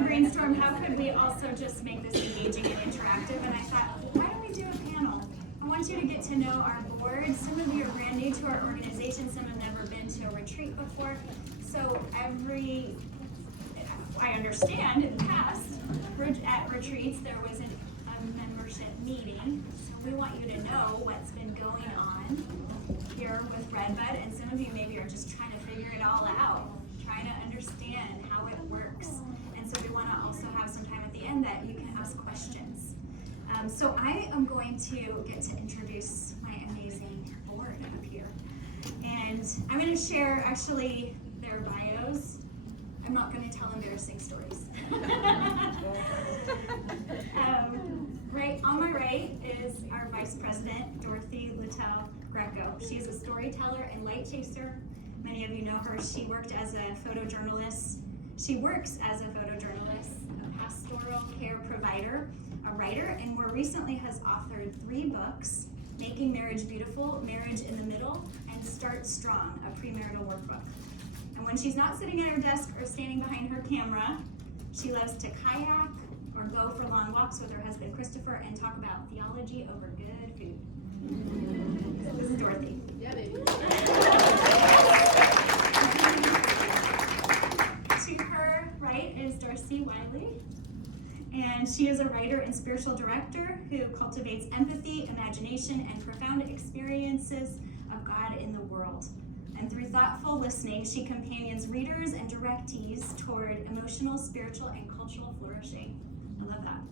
to brainstorm how could we also just make this engaging and interactive, and I thought, why don't we do a panel? I want you to get to know our board. Some of you are brand new to our organization, some have never been to a retreat before. So I understand in the past, at retreats there was a membership meeting. So we want you to know what's been going on here with Redbud, and some of you maybe are just trying to figure it all out, trying to understand how it works. And so we want to also have some time at the end that you can ask questions. So I am going to get to introduce my amazing board up here. And I'm going to share actually their bios. I'm not going to tell embarrassing stories. Right on my right is our Vice President, Dorothy Littell Greco. She is a storyteller and light chaser. Many of you know her. She worked as a photojournalist. She works as a photojournalist, a pastoral care provider, a writer, and more recently has authored 3 books, Making Marriage Beautiful, Marriage in the Middle, and Start Strong, a premarital workbook. And when she's not sitting at her desk or standing behind her camera, she loves to kayak or go for long walks with her husband Christopher and talk about theology over good food. This is Dorothy. Yeah, baby. To her right is Darcy Wiley, and she is a writer and spiritual director who cultivates empathy, imagination, and profound experiences of God in the world. And through thoughtful listening, she companions readers and directees toward emotional, spiritual, and cultural flourishing. I love that.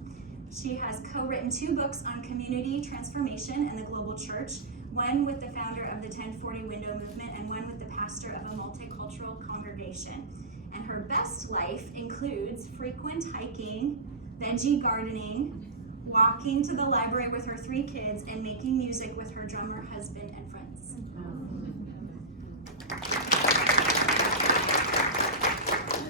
She has co-written 2 books on community transformation and the global church, one with the founder of the 1040 Window Movement and one with the pastor of a multicultural congregation. And her best life includes frequent hiking, veggie gardening, walking to the library with her 3 kids, and making music with her drummer husband and friends.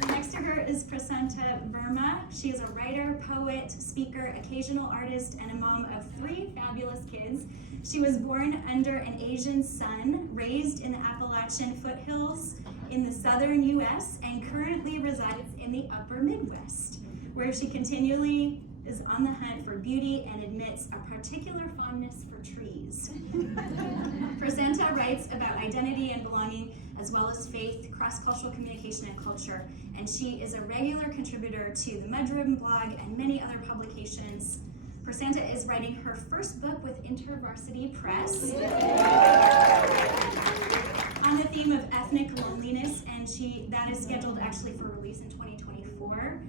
Next to her is Prasanta Verma. She is a writer, poet, speaker, occasional artist, and a mom of 3 fabulous kids. She was born under an Asian sun, raised in the Appalachian foothills in the southern U.S., and currently resides in the upper Midwest, where she continually is on the hunt for beauty and admits a particular fondness for trees. Prasanta writes about identity and belonging, as well as faith, cross-cultural communication, and culture. And she is a regular contributor to the Mudroom blog and many other publications. Prasanta is writing her first book with InterVarsity Press on the theme of ethnic loneliness, and that is scheduled actually for release in 2024.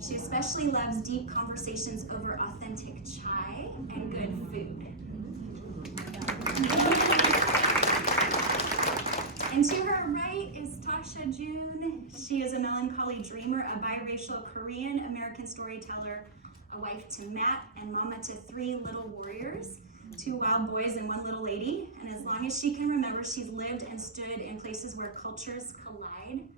She especially loves deep conversations over authentic chai and good food. And to her right is Tasha June. She is a melancholy dreamer, a biracial Korean-American storyteller, a wife to Matt, and mama to 3 little warriors, 2 wild boys and 1 little lady. And as long as she can remember, she's lived and stood in places where cultures collide.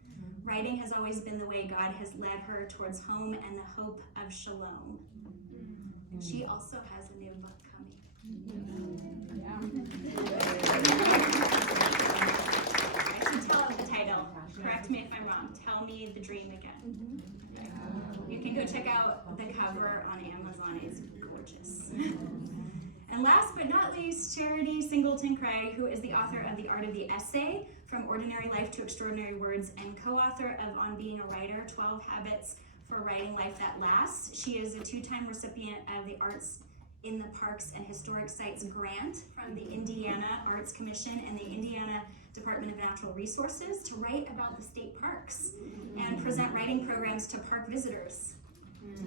Writing has always been the way God has led her towards home and the hope of shalom. And she also has a new book coming. I should tell it the title. Correct me if I'm wrong. Tell me the dream again. You can go check out the cover on Amazon. It's gorgeous. And last but not least, Charity Singleton Craig, who is the author of The Art of the Essay, From Ordinary Life to Extraordinary Words, and co-author of On Being a Writer, 12 Habits for Writing Life That Lasts. She is a 2-time recipient of the Arts in the Parks and Historic Sites grant from the Indiana Arts Commission and the Indiana Department of Natural Resources to write about the state parks and present writing programs to park visitors.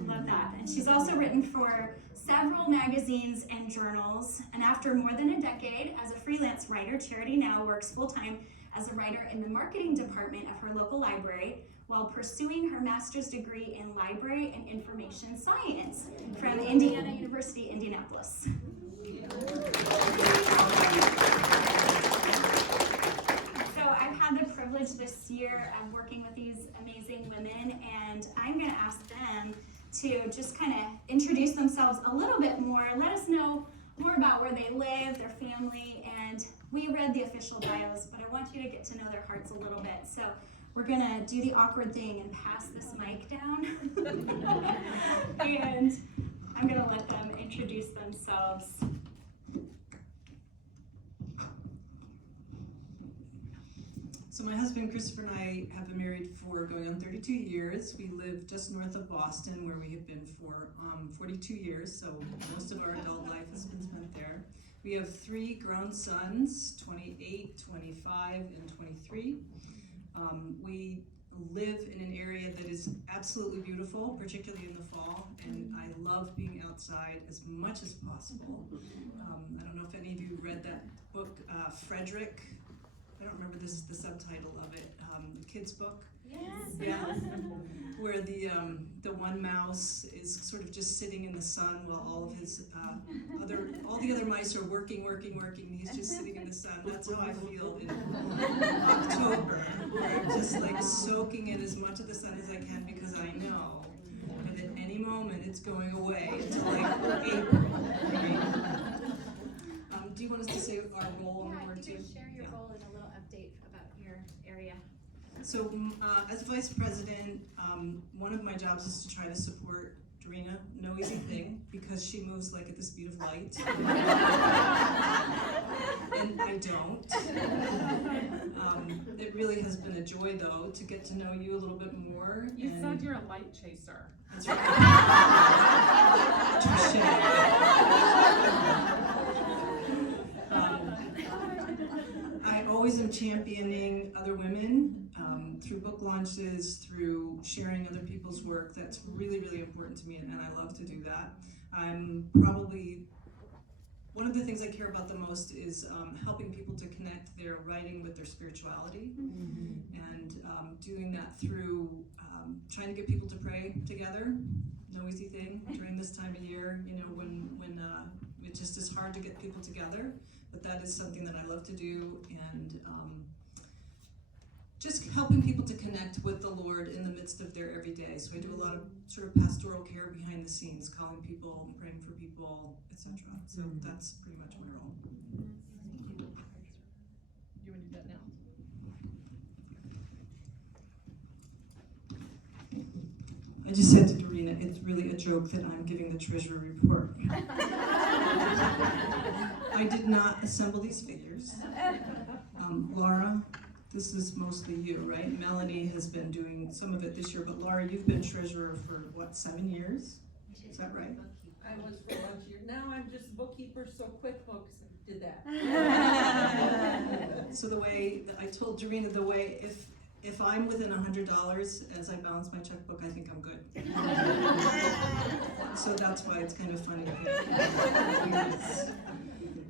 Love that. And she's also written for several magazines and journals. And after more than a decade as a freelance writer, Charity now works full-time as a writer in the marketing department of her local library while pursuing her master's degree in library and information science from Indiana University, Indianapolis. So I've had the privilege this year of working with these amazing women, and I'm going to ask them to just kind of introduce themselves a little bit more, let us know more about where they live, their family, and we read the official bios, but I want you to get to know their hearts a little bit. So we're going to do the awkward thing and pass this mic down. And I'm gonna let them introduce themselves. So my husband Christopher and I have been married for going on 32 years. We live just north of Boston, where we have been for 42 years, so most of our adult life has been spent there. We have 3 grown sons, 28, 25, and 23. We live in an area that is absolutely beautiful, particularly in the fall, and I love being outside as much as possible. I don't know if any of you read that book, Frederick. I don't remember the subtitle of it, the kid's book. Yes. Yeah, where the one mouse is sort of just sitting in the sun while all of his all the other mice are working, and he's just sitting in the sun. That's how I feel in October, where I'm just like soaking in as much of the sun as I can, because I know that at any moment it's going away until like April. Right? Do you want us to say our role on the board too? Yeah, you could share your role and a little update about your area. So as vice president, one of my jobs is to try to support Darina. No easy thing, because she moves like at the speed of light. And I don't. It really has been a joy, though, to get to know you a little bit more. You said you're a light chaser. That's right. Touché. I always am championing other women through book launches, through sharing other people's work. That's really, really important to me, and I love to do that. I'm probably, one of the things I care about the most is helping people to connect their writing with their spirituality, and doing that through trying to get people to pray together. No easy thing during this time of year, you know, when it just is hard to get people together. But that is something that I love to do, and just helping people to connect with the Lord in the midst of their everyday. So I do a lot of sort of pastoral care behind the scenes, calling people, praying for people, etc. So that's pretty much my role. You want to do that now? I just said to Darina, it's really a joke that I'm giving the treasurer report. I did not assemble these figures. Laura, this is mostly you, right? Melanie has been doing some of it this year, but Laura, you've been treasurer for what, 7 years? Is that right? I was for a bunch of years. Now I'm just bookkeeper, so QuickBooks did that. So the way that I told Darina, the way if I'm within $100 as I balance my checkbook, I think I'm good. So that's why it's kind of funny.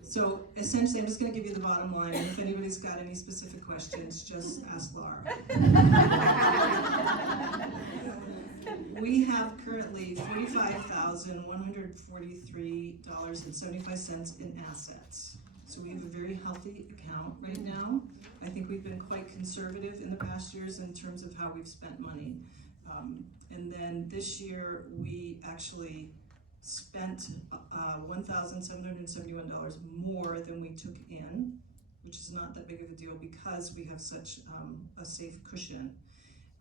So essentially, I'm just going to give you the bottom line. If anybody's got any specific questions, just ask Laura. We have currently $45,143.75 in assets. So we have a very healthy account right now. I think we've been quite conservative in the past years in terms of how we've spent money. And then this year, we actually spent $1,771 more than we took in, which is not that big of a deal because we have such a safe cushion.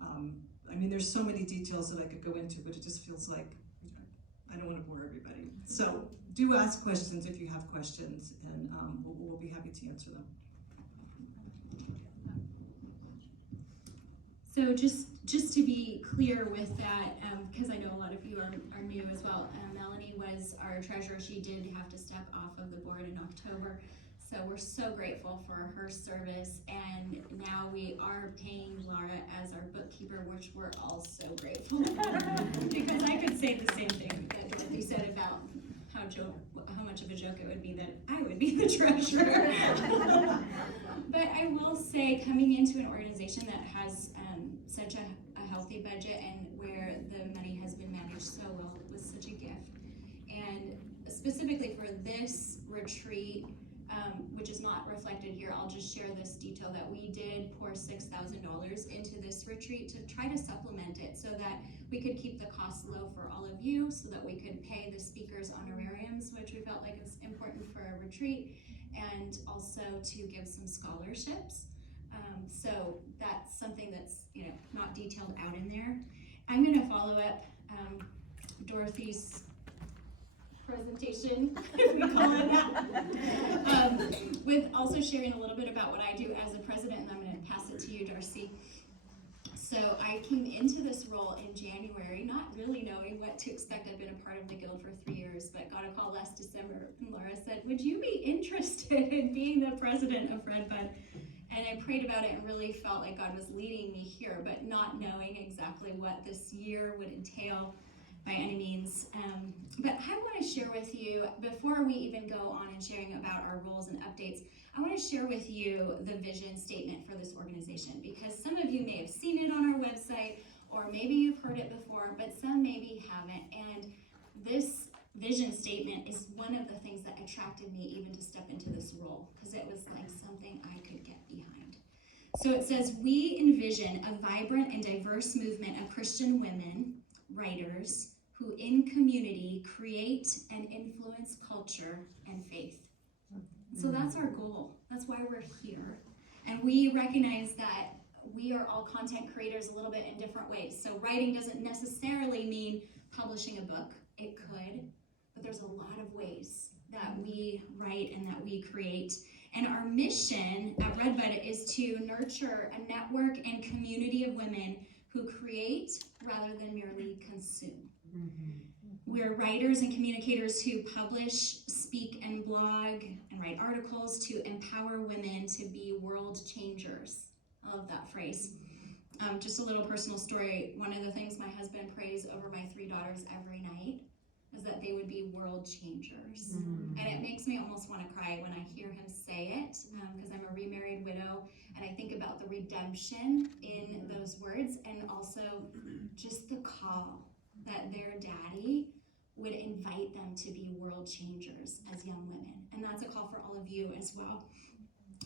I mean, there's so many details that I could go into, but it just feels like I don't want to bore everybody. So do ask questions if you have questions, and we'll be happy to answer them. So just to be clear with that, because I know a lot of you are new as well, Melanie was our treasurer. She did have to step off of the board in October. So we're so grateful for her service, and now we are paying Laura as our bookkeeper, which we're all so grateful for. Because I could say the same thing that Dorothy said about how much of a joke it would be that I would be the treasurer. But I will say, coming into an organization that has such a healthy budget and where the money has been managed so well, it was such a gift. And specifically for this retreat, which is not reflected here, I'll just share this detail that we did pour $6,000 into this retreat to try to supplement it so that we could keep the costs low for all of you, so that we could pay the speakers honorariums, which we felt like is important for a retreat, and also to give some scholarships. So that's something that's not detailed out in there. I'm going to follow up Dorothy's presentation, if we call it that, with also sharing a little bit about what I do as a president, and I'm going to pass it to you, Darcy. So I came into this role in January, not really knowing what to expect. I've been a part of the Guild for 3 years, but got a call last December, and Laura said, would you be interested in being the president of Redbud? And I prayed about it and really felt like God was leading me here, but not knowing exactly what this year would entail by any means. But I want to share with you, before we even go on and sharing about our roles and updates, I want to share with you the vision statement for this organization, because some of you may have seen it on our website, or maybe you've heard it before, but some maybe haven't. And this vision statement is one of the things that attracted me even to step into this role, because it was like something I could get behind. So it says, we envision a vibrant and diverse movement of Christian women, writers, who in community create and influence culture and faith. So that's our goal. That's why we're here. And we recognize that we are all content creators a little bit in different ways. So writing doesn't necessarily mean publishing a book. It could, but there's a lot of ways that we write and that we create. And our mission at Redbud is to nurture a network and community of women who create rather than merely consume. We're writers and communicators who publish, speak, and blog, and write articles to empower women to be world changers. I love that phrase. Just a little personal story. One of the things my husband prays over my 3 daughters every night is that they would be world changers. And it makes me almost want to cry when I hear him say it, because I'm a remarried widow, and I think about the redemption in those words, and also just the call that their daddy would invite them to be world changers as young women. And that's a call for all of you as well.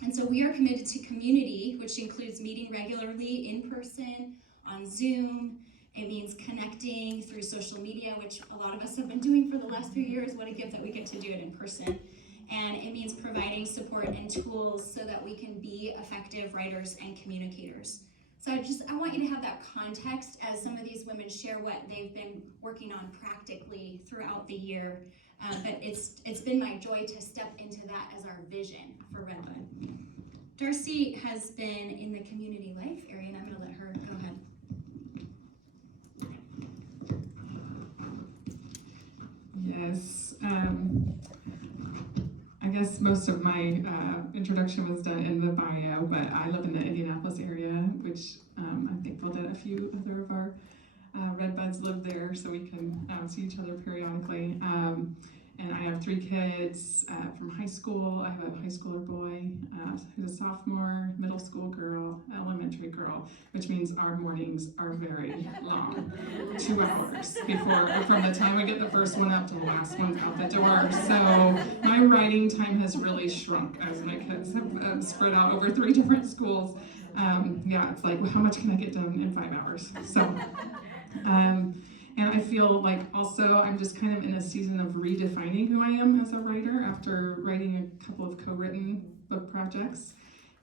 And so we are committed to community, which includes meeting regularly in person, on Zoom. It means connecting through social media, which a lot of us have been doing for the last few years. What a gift that we get to do it in person. And it means providing support and tools so that we can be effective writers and communicators. So I want you to have that context as some of these women share what they've been working on practically throughout the year. But it's been my joy to step into that as our vision for Redbud. Darcy has been in the community life area, and I'm going to let her go ahead. Yes. I guess most of my introduction was done in the bio, but I live in the Indianapolis area, which I'm thankful that a few other of our Redbuds live there, so we can see each other periodically. And I have 3 kids from high school. I have a high schooler boy who's a sophomore, middle school girl, elementary girl, which means our mornings are very long, 2 hours from the time we get the first one up to the last one out the door. So my writing time has really shrunk as my kids have spread out over 3 different schools. It's like, well, how much can I get done in 5 hours? So. And I feel like also I'm just kind of in a season of redefining who I am as a writer after writing a couple of co-written book projects.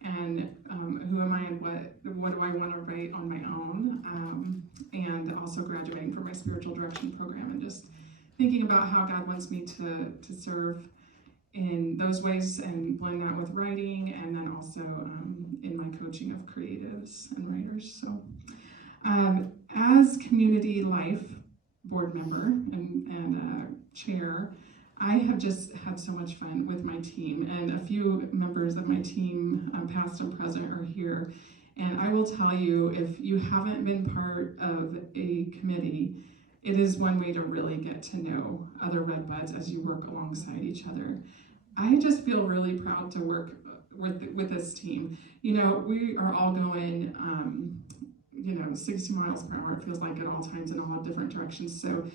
And who am I and what do I want to write on my own? And also graduating from my spiritual direction program and just thinking about how God wants me to serve in those ways and blend that with writing, and then also in my coaching of creatives and writers. So as community life board member and chair, I have just had so much fun with my team, and a few members of my team, past and present, are here. And I will tell you, if you haven't been part of a committee, it is one way to really get to know other Redbuds as you work alongside each other. I just feel really proud to work with this team. You know, we are all going 60 miles per hour, it feels like, at all times in all different directions. So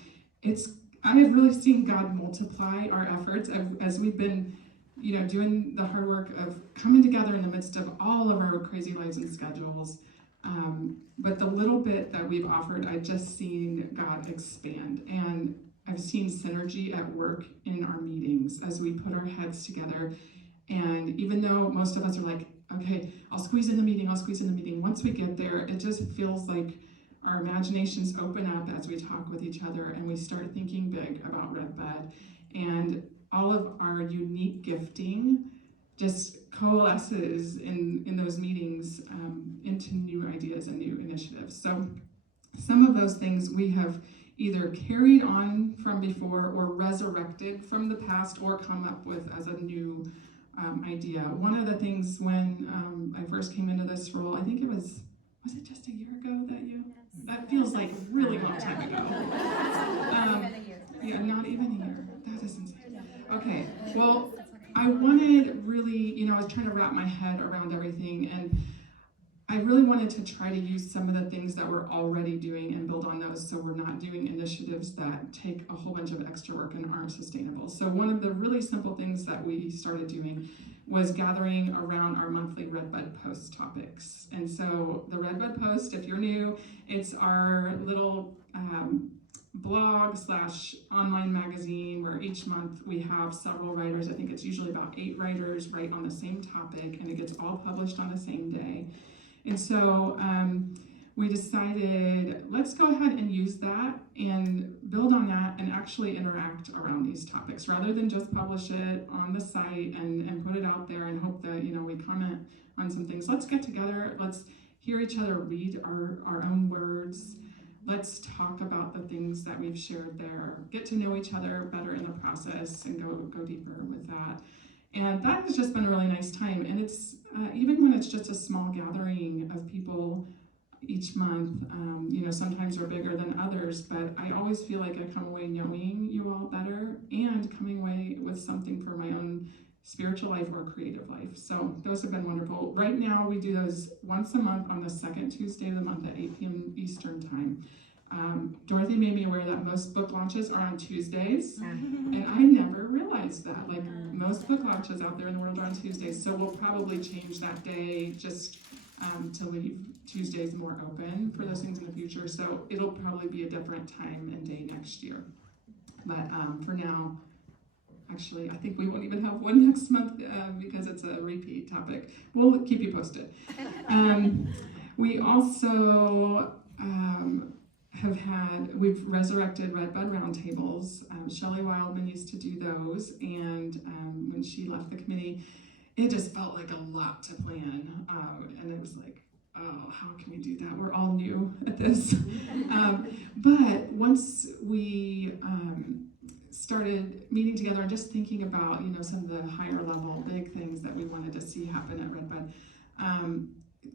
I have really seen God multiply our efforts as we've been, doing the hard work of coming together in the midst of all of our crazy lives and schedules. But the little bit that we've offered, I've just seen God expand. And I've seen synergy at work in our meetings as we put our heads together. And even though most of us are like, okay, I'll squeeze in the meeting. Once we get there, it just feels like our imaginations open up as we talk with each other and we start thinking big about Redbud, and all of our unique gifting just coalesces in those meetings into new ideas and new initiatives. So some of those things we have either carried on from before or resurrected from the past or come up with as a new idea. One of the things when I first came into this role, I think it was it just a year ago that you? That feels like a really long time ago. Yeah, not even a year. That is insane. Okay, well, I wanted really, I was trying to wrap my head around everything, and I really wanted to try to use some of the things that we're already doing and build on those, so we're not doing initiatives that take a whole bunch of extra work and aren't sustainable. So one of the really simple things that we started doing was gathering around our monthly Redbud Post topics. And so the Redbud Post, if you're new, it's our little blog / online magazine where each month we have several writers. I think it's usually about 8 writers write on the same topic, and it gets all published on the same day. And so we decided, let's go ahead and use that and build on that and actually interact around these topics rather than just publish it on the site and put it out there and hope that, we comment on some things. Let's get together. Let's hear each other read our own words. Let's talk about the things that we've shared there, get to know each other better in the process and go deeper with that. And that has just been a really nice time. And it's, even when it's just a small gathering of people each month, sometimes are bigger than others, but I always feel like I come away knowing you all better and coming away with something for my own spiritual life or creative life. So those have been wonderful. Right now, we do those once a month on the second Tuesday of the month at 8 p.m. Eastern time. Dorothy made me aware that most book launches are on Tuesdays, and I never realized that. Like, most book launches out there in the world are on Tuesdays, so we'll probably change that day just to leave Tuesdays more open for those things in the future. So it'll probably be a different time and day next year. But for now, actually, I think we won't even have one next month because it's a repeat topic. We'll keep you posted. We also we've resurrected Redbud roundtables. Shelley Wildman used to do those, and when she left the committee, it just felt like a lot to plan, and it was like, oh, how can we do that? We're all new at this. But once we started meeting together and just thinking about, some of the higher level big things that we wanted to see happen at Redbud,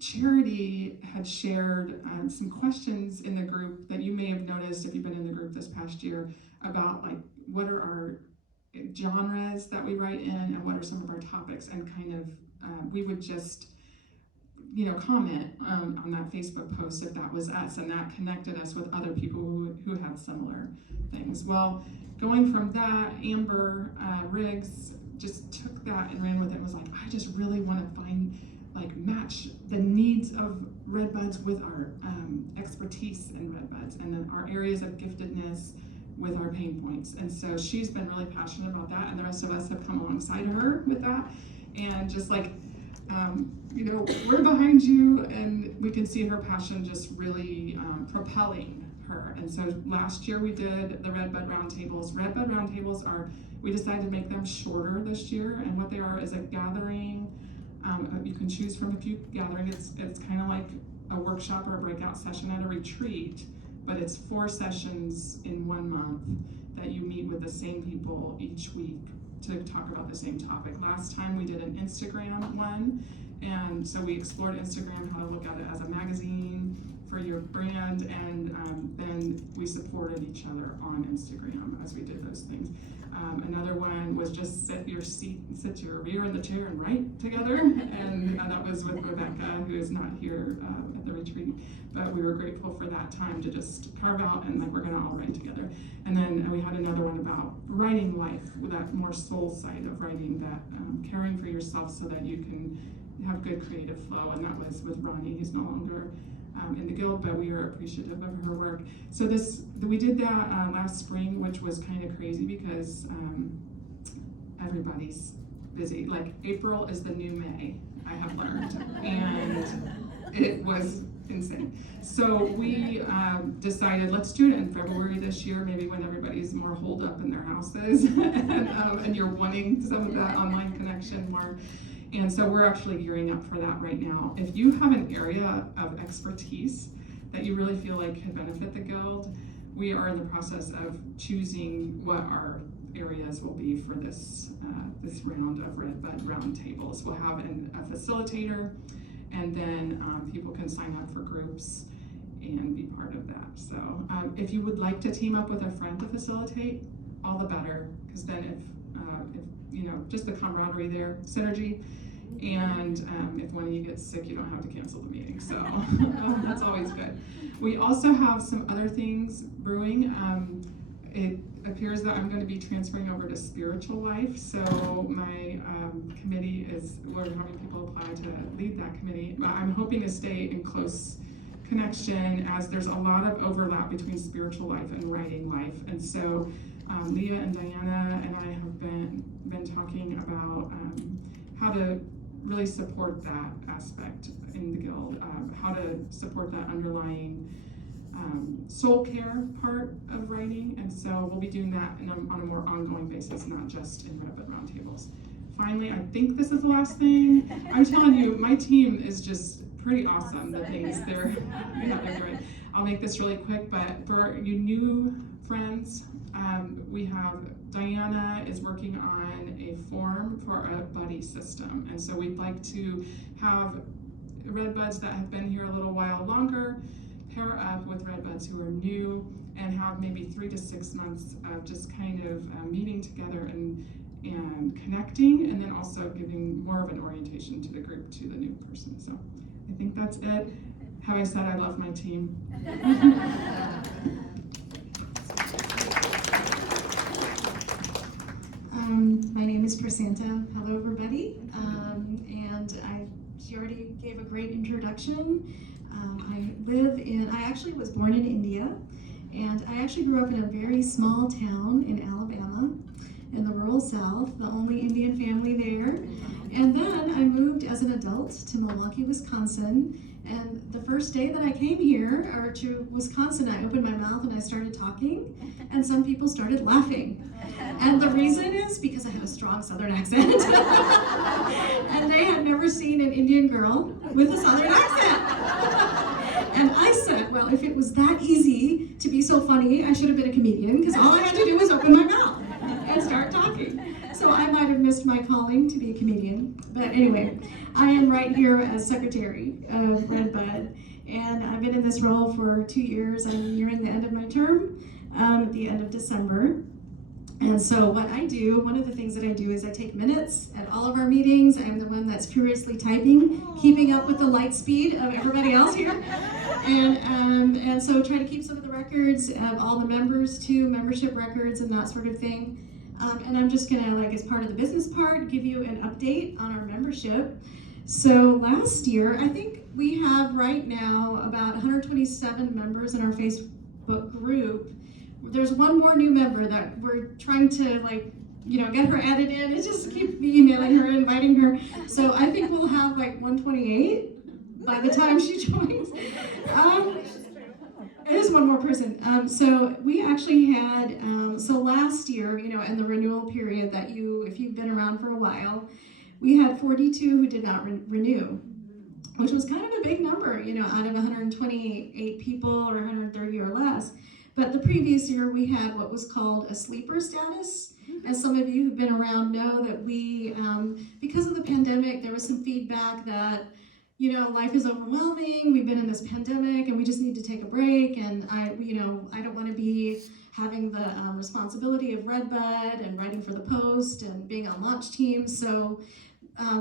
Charity had shared some questions in the group that you may have noticed if you've been in the group this past year about, like, what are our genres that we write in and what are some of our topics, and kind of we would just comment on that Facebook post if that was us, and that connected us with other people who had similar things. Well, going from that, Amber Riggs just took that and ran with it and was like, I just really want to match the needs of Redbuds with our expertise in Redbuds, and then our areas of giftedness with our pain points. And so she's been really passionate about that, and the rest of us have come alongside her with that, and just we're behind you, and we can see her passion just really propelling her. And so last year we did the Redbud Roundtables. Redbud Roundtables we decided to make them shorter this year, and what they are is a gathering. You can choose from a few gatherings. It's kind of like a workshop or a breakout session at a retreat, but it's 4 sessions in 1 month that you meet with the same people each week to talk about the same topic. Last time we did an Instagram one, and so we explored Instagram, how to look at it as a magazine for your brand, and then we supported each other on Instagram as we did those things. Another one was just sit your rear in the chair and write together, and that was with Rebecca, who is not here at the retreat, but we were grateful for that time to just carve out and we're gonna all write together. And then we had another one about writing life, with that more soul side of writing, that caring for yourself so that you can have good creative flow, and that was with Ronnie, who's no longer in the guild, but we are appreciative of her work. So we did that last spring, which was kind of crazy because everybody's busy. Like, April is the new May, I have learned, and it was insane. So we decided, let's do it in February this year, maybe when everybody's more holed up in their houses and you're wanting some of that online connection more. And so we're actually gearing up for that right now. If you have an area of expertise that you really feel like could benefit the Guild, we are in the process of choosing what our areas will be for this this round of Redbud roundtables. We'll have a facilitator, and then people can sign up for groups and be part of that. So if you would like to team up with a friend to facilitate, all the better, because then if you know, just the camaraderie there, synergy, and if one of you gets sick, you don't have to cancel the meeting, so that's always good. We also have some other things brewing. It appears that I'm going to be transferring over to spiritual life, so my committee we're having people apply to lead that committee, but I'm hoping to stay in close connection, as there's a lot of overlap between spiritual life and writing life. And so Leah and Diana and I have been talking about how to really support that aspect in the Guild, how to support that underlying soul care part of writing. And so we'll be doing that on a more ongoing basis, not just in Redbud roundtables. Finally, I think this is the last thing. I'm telling you, my team is just pretty awesome, the things they're doing. I'll make this really quick, but for you new friends, we have Diana is working on a form for a buddy system. And so we'd like to have Redbuds that have been here a little while longer pair up with Redbuds who are new, and have maybe 3 to 6 months of just kind of meeting together and connecting, and then also giving more of an orientation to the group, to the new person. So I think that's it. Have I said I love my team? My name is Prasanta. Hello, everybody. She already gave a great introduction. I actually was born in India, and I actually grew up in a very small town in Alabama, in the rural South, the only Indian family there. And then I moved as an adult to Milwaukee, Wisconsin. And the first day that I came here, or to Wisconsin, I opened my mouth and I started talking, and some people started laughing. And the reason is because I have a strong Southern accent. And they had never seen an Indian girl with a Southern accent. And I said, well, if it was that easy to be so funny, I should have been a comedian, because all I had to do was open my mouth and start talking. So I might have missed my calling to be a comedian. But anyway, I am right here as secretary of Redbud, and I've been in this role for 2 years. I'm nearing the end of my term at the end of December. And so what I do, one of the things that I do is I take minutes at all of our meetings. I'm the one that's furiously typing, keeping up with the light speed of everybody else here. And so try to keep some of the records of all the members too, membership records and that sort of thing. And I'm just gonna, like, as part of the business part, give you an update on our membership. So last year, I think we have right now about 127 members in our Facebook group. There's one more new member that we're trying to, like, get her added in, and just keep emailing her, inviting her. So I think we'll have like 128 by the time she joins. It is one more person. So we actually had, so last year, in the renewal period that if you've been around for a while, we had 42 who did not renew, which was kind of a big number, out of 128 people or 130 or less. But the previous year we had what was called a sleeper status. As some of you who've been around know, that we, because of the pandemic, there was some feedback that, life is overwhelming, we've been in this pandemic and we just need to take a break, and I don't want to be having the responsibility of Redbud and writing for the Post and being on launch teams. So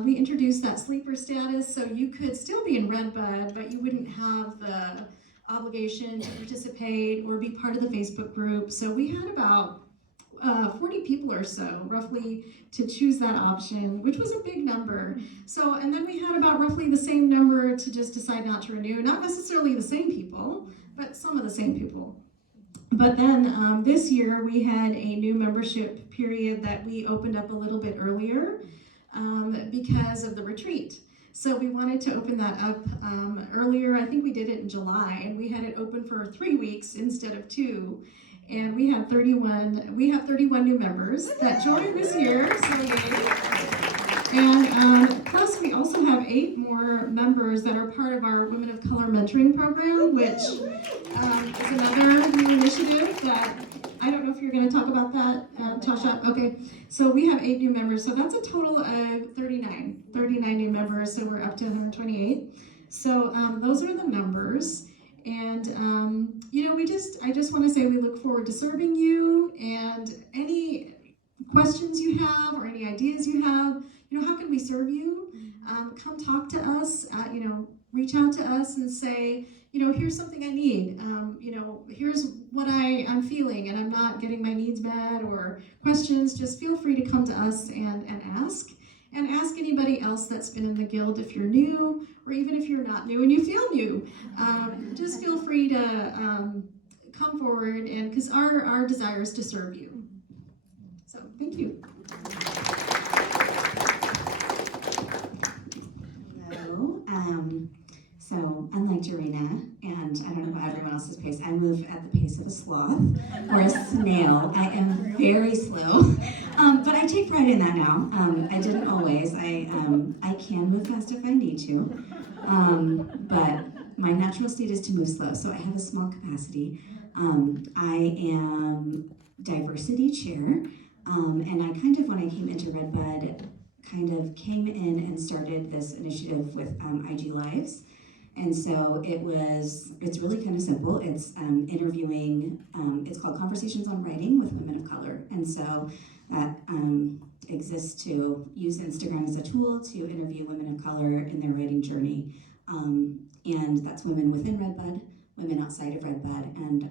we introduced that sleeper status, so you could still be in Redbud, but you wouldn't have the obligation to participate or be part of the Facebook group. So we had about 40 people or so, roughly, to choose that option, which was a big number. So, and then we had about roughly the same number to just decide not to renew. Not necessarily the same people, but some of the same people. But then this year we had a new membership period that we opened up a little bit earlier because of the retreat. So we wanted to open that up earlier. I think we did it in July, and we had it open for 3 weeks instead of 2. And we have 31 new members that joined this year, so yay. And plus we also have 8 more members that are part of our Women of Color mentoring program, which is another new initiative that I don't know if you're going to talk about that, Tasha. Okay, so we have 8 new members, so that's a total of 39 new members, so we're up to 128. So those are the numbers, and I just want to say we look forward to serving you, and any questions you have or any ideas you have, how can we serve you? Come talk to us, reach out to us and say, here's something I need. Here's what I'm feeling and I'm not getting my needs met, or questions. Just feel free to come to us and ask. And ask anybody else that's been in the Guild if you're new, or even if you're not new and you feel new. Just feel free to come forward, and because our desire is to serve you. So thank you. Hello. So unlike Darien, and I don't know about everyone else's pace, I move at the pace of a sloth or a snail. I am very slow, but I take pride in that now. I didn't always. I can move fast if I need to, but my natural state is to move slow, so I have a small capacity. I am diversity chair, and I when I came into Redbud, came in and started this initiative with IG Lives. And so it's really kind of simple. It's interviewing, it's called Conversations on Writing with Women of Color. And so that exists to use Instagram as a tool to interview women of color in their writing journey. And that's women within Redbud, women outside of Redbud. And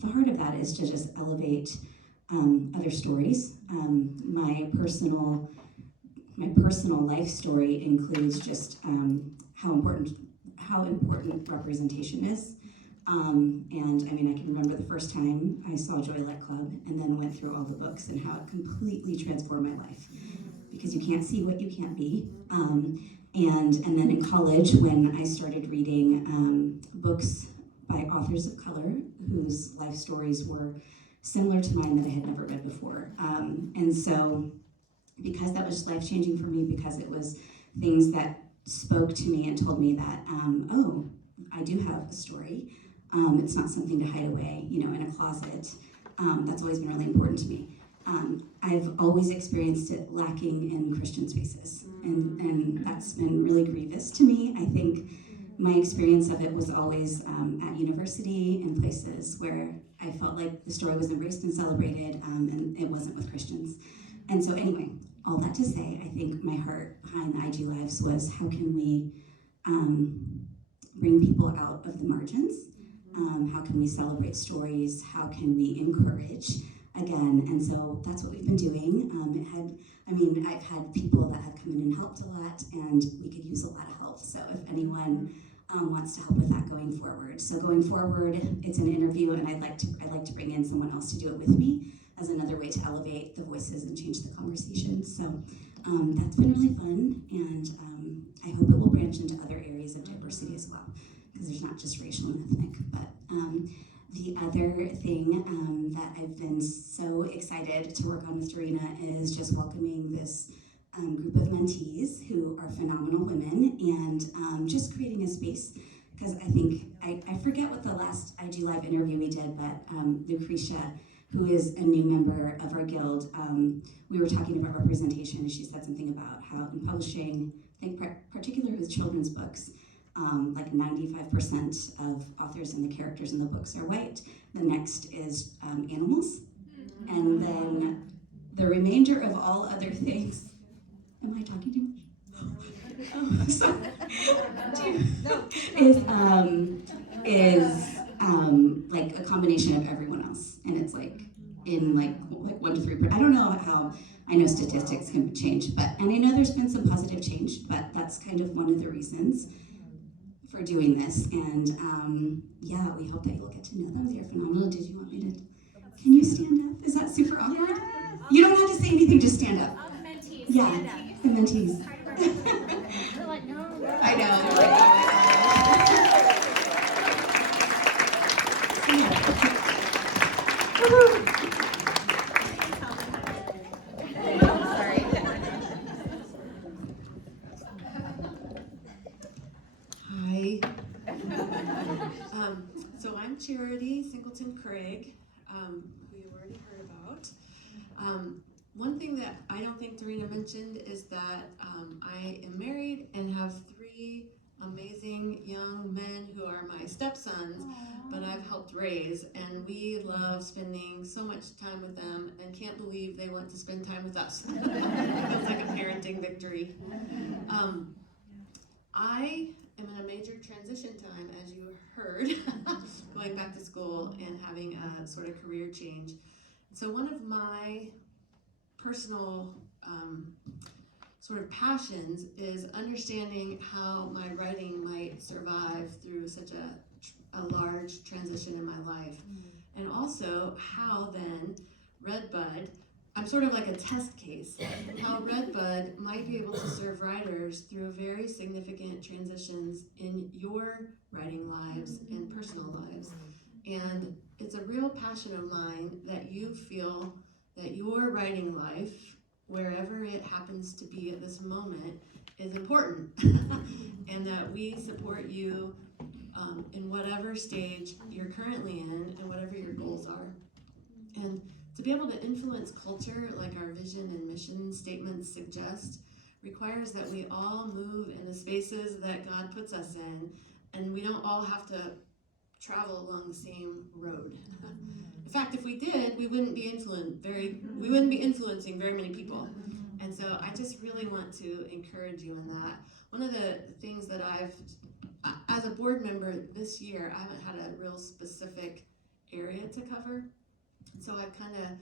the heart of that is to just elevate other stories. My personal life story includes just how important representation is. And I mean, I can remember the first time I saw Joy Luck Club and then went through all the books and how it completely transformed my life, because you can't see what you can't be. And then in college, when I started reading books by authors of color whose life stories were similar to mine that I had never read before. And so because that was life-changing for me, because it was things that spoke to me and told me that, oh, I do have a story. It's not something to hide away, in a closet. That's always been really important to me. I've always experienced it lacking in Christian spaces, and that's been really grievous to me. I think my experience of it was always at university and places where I felt like the story was embraced and celebrated, and it wasn't with Christians. And so anyway, all that to say, I think my heart behind the IG Lives was, how can we bring people out of the margins? How can we celebrate stories? How can we encourage again? And so that's what we've been doing. I've had people that have come in and helped a lot, and we could use a lot of help. So if anyone wants to help with that going forward. So going forward, it's an interview, and I'd like to bring in someone else to do it with me as another way to elevate the voices and change the conversation. So that's been really fun, and I hope it will branch into other areas of diversity as well, because there's not just racial and ethnic. But the other thing that I've been so excited to work on with Darina is just welcoming this group of mentees who are phenomenal women, and just creating a space, because I think, I forget what the last IG Live interview we did, but Lucretia, who is a new member of our guild, we were talking about representation, and she said something about how in publishing, I think particularly with children's books, like 95% of authors and the characters in the books are white. The next is animals, and then the remainder of all other things. Am I talking too much? Oh, sorry. is like a combination of everyone else, and it's like in like 1 to 3%. I don't know how. I know statistics can change, and I know there's been some positive change, but that's kind of one of the reasons for doing this. And yeah, we hope that you'll get to know them. They're phenomenal. Did you want me to? Can you stand up? Is that super awkward? Yes. You don't have to say anything. Just stand up. All the mentees. Yeah, Stand up. the mentees. We're like, no. Hi. So I'm Charity Singleton Craig, who you already heard about. One thing that I don't think Darina mentioned is that I am married and have 3 amazing young men who are my stepsons, but I've helped raise, and we love spending so much time with them and can't believe they want to spend time with us. It feels like a parenting victory. I am in a major transition time, as you heard, going back to school and having a sort of career change. So one of my personal sort of passions is understanding how my writing might survive through such a large transition in my life. And also how then Redbud, I'm sort of like a test case, how Redbud might be able to serve writers through very significant transitions in your writing lives and personal lives. And it's a real passion of mine that you feel that your writing life, wherever it happens to be at this moment, is important. And that we support you in whatever stage you're currently in and whatever your goals are. And to be able to influence culture like our vision and mission statements suggest requires that we all move in the spaces that God puts us in, and we don't all have to travel along the same road. In fact, if we did, we wouldn't be influencing very many people. And so I just really want to encourage you in that. One of the things that as a board member this year, I haven't had a real specific area to cover. So I've kind of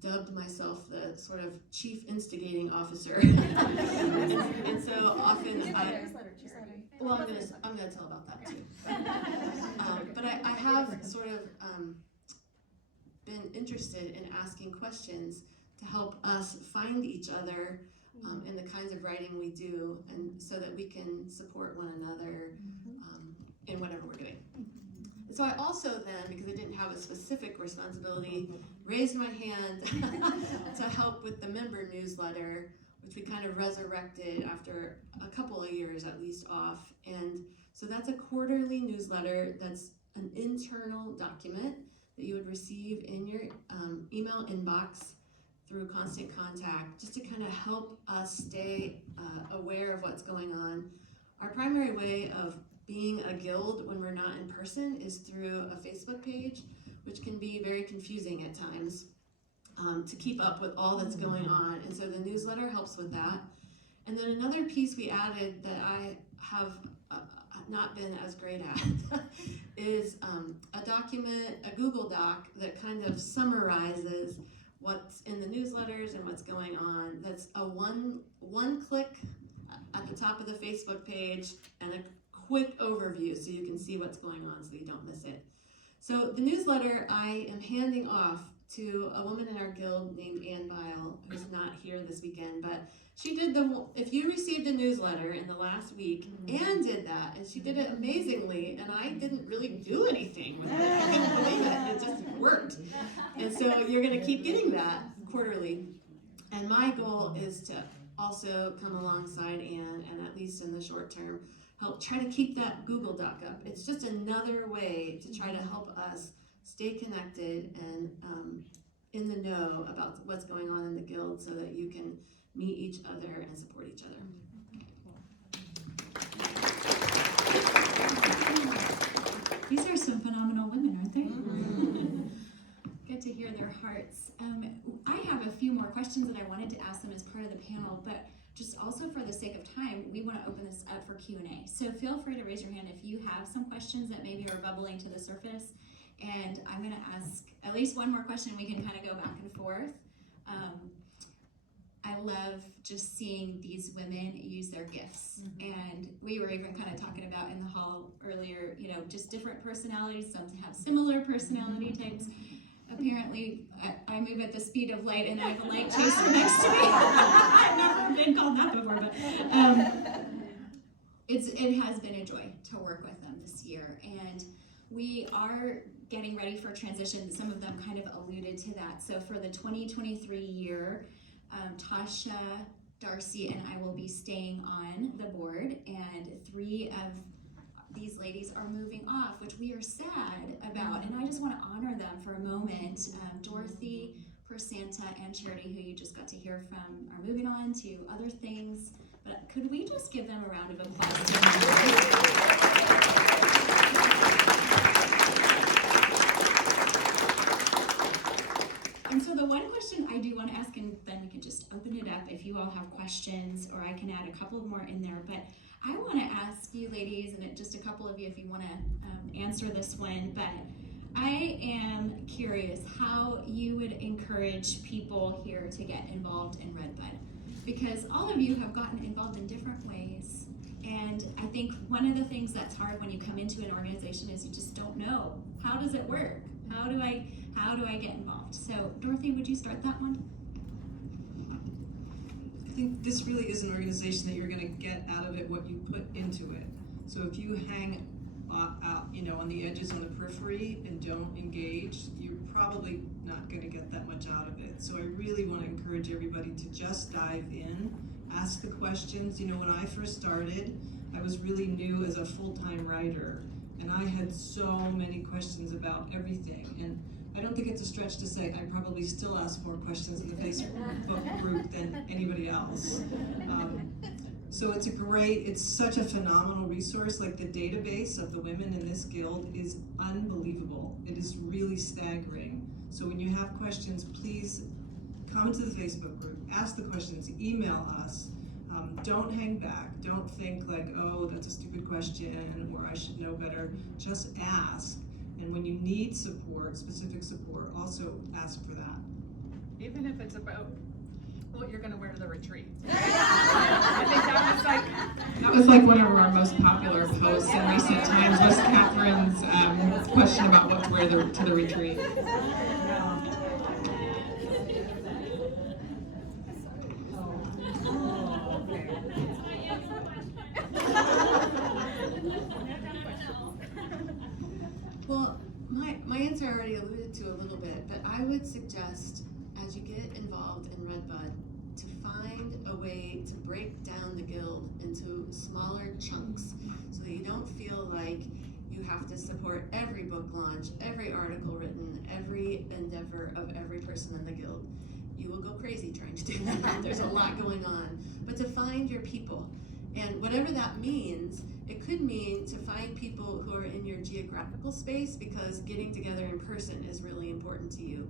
dubbed myself the sort of chief instigating officer. and so often I'm gonna tell about that too. But I have sort of been interested in asking questions to help us find each other in the kinds of writing we do, and so that we can support one another in whatever we're doing. And so I also then, because I didn't have a specific responsibility, raised my hand to help with the member newsletter, which we kind of resurrected after a couple of years at least off. And so that's a quarterly newsletter that's an internal document that you would receive in your email inbox through Constant Contact, just to kind of help us stay aware of what's going on. Our primary way of being a guild when we're not in person is through a Facebook page, which can be very confusing at times to keep up with all that's going on. And so the newsletter helps with that. And then another piece we added that I have not been as great at is a document, a Google Doc that kind of summarizes what's in the newsletters and what's going on. That's a one click at the top of the Facebook page and a quick overview so you can see what's going on so that you don't miss it. So the newsletter I am handing off to a woman in our guild named Ann Bile, who's not here this weekend, but she did if you received a newsletter in the last week, Ann did that, and she did it amazingly, and I didn't really do anything with it. I couldn't believe it, it just worked. And so you're gonna keep getting that quarterly. And my goal is to also come alongside Ann, and at least in the short term, help try to keep that Google Doc up. It's just another way to try to help us stay connected and in the know about what's going on in the guild so that you can meet each other and support each other. These are some phenomenal women, aren't they? Good to hear their hearts. I have a few more questions that I wanted to ask them as part of the panel, but just also for the sake of time, we want to open this up for Q&A. So feel free to raise your hand if you have some questions that maybe are bubbling to the surface. And I'm going to ask at least one more question. We can kind of go back and forth. I love just seeing these women use their gifts. And we were even kind of talking about in the hall earlier, you know, just different personalities. Some have similar personality types. Apparently, I move at the speed of light and I have a light chaser next to me. I've never been called that before, but it has been a joy to work with them this year. And we are getting ready for transition. Some of them kind of alluded to that. So for the 2023 year, Tasha, Darcy, and I will be staying on the board, and 3 of these ladies are moving off, which we are sad about, and I just want to honor them for a moment. Dorothy, Persanta, and Charity, who you just got to hear from, are moving on to other things, but could we just give them a round of applause? And so the one question I do want to ask, and then we can just open it up if you all have questions, or I can add a couple more in there, but I want to ask you ladies, and just a couple of you if you want to answer this one, but I am curious how you would encourage people here to get involved in Redbud, because all of you have gotten involved in different ways, and I think one of the things that's hard when you come into an organization is you just don't know, how does it work? How do I get involved? So Dorothy, would you start that one? I think this really is an organization that you're going to get out of it what you put into it. So if you hang out, on the edges, on the periphery, and don't engage, you're probably not going to get that much out of it. So I really want to encourage everybody to just dive in, ask the questions. When I first started, I was really new as a full-time writer, and I had so many questions about everything. And I don't think it's a stretch to say I probably still ask more questions in the Facebook group than anybody else. So it's such a phenomenal resource. Like, the database of the women in this guild is unbelievable. It is really staggering. So when you have questions, please come to the Facebook group, ask the questions, email us. Don't hang back. Don't think like, oh, that's a stupid question, or I should know better. Just ask. And when you need support, specific support, also ask for that. Even if it's about what you're going to wear to the retreat. I think that was like one of our most popular posts in recent times, was Catherine's question about what to wear to the retreat. Well, my answer I already alluded to a little bit, but I would suggest, as you get involved in Redbud, to find a way to break down the guild into smaller chunks so that you don't feel like you have to support every book launch, every article written, every endeavor of every person in the guild. You will go crazy trying to do that. There's a lot going on. But to find your people, and whatever that means, it could mean to find people who are in your geographical space, because getting together in person is really important to you.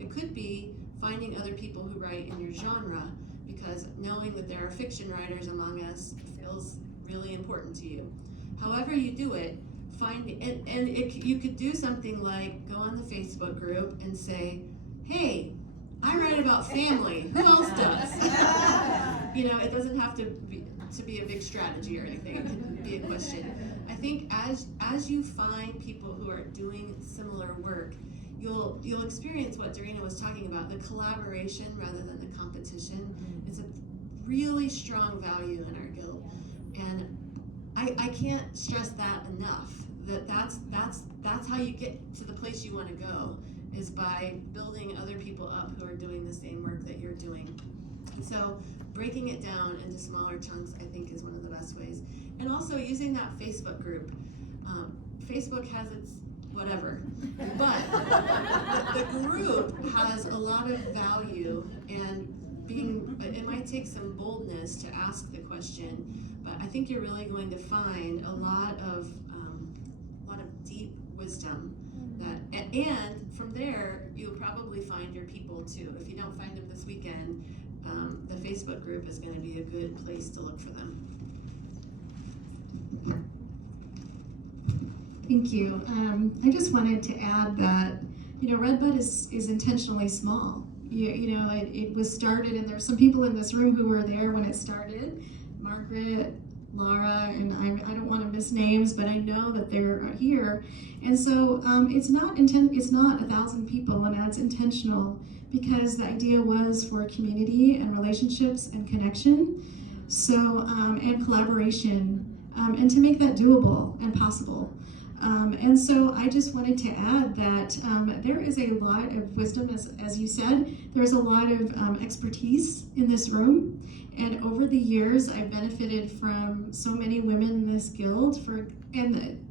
It could be finding other people who write in your genre, because knowing that there are fiction writers among us feels really important to you. However you do it, you could do something like go on the Facebook group and say, hey, I write about family, who else does? It doesn't have to be a big strategy or anything. It can be a question. I think as you find people who are doing similar work, you'll experience what Darien was talking about, the collaboration rather than the competition. It's a really strong value in our guild, and I can't stress that enough. That's how you get to the place you want to go, is by building other people up who are doing the same work that you're doing. So breaking it down into smaller chunks, I think, is one of the best ways. And also using that Facebook group. Facebook has its whatever, but the group has a lot of value, and it might take some boldness to ask the question, but I think you're really going to find a lot of deep wisdom and from there you'll probably find your people too. If you don't find them this weekend, the Facebook group is going to be a good place to look for them. Thank you. I just wanted to add that, Redbud is intentionally small. It was started, and there's some people in this room who were there when it started. Margaret, Laura, and I don't want to miss names, but I know that they're here. And so it's not 1,000 people, and that's intentional, because the idea was for community and relationships and connection, so and collaboration, and to make that doable and possible. And so I just wanted to add that there is a lot of wisdom, as you said. There's a lot of expertise in this room. And over the years, I've benefited from so many women in this guild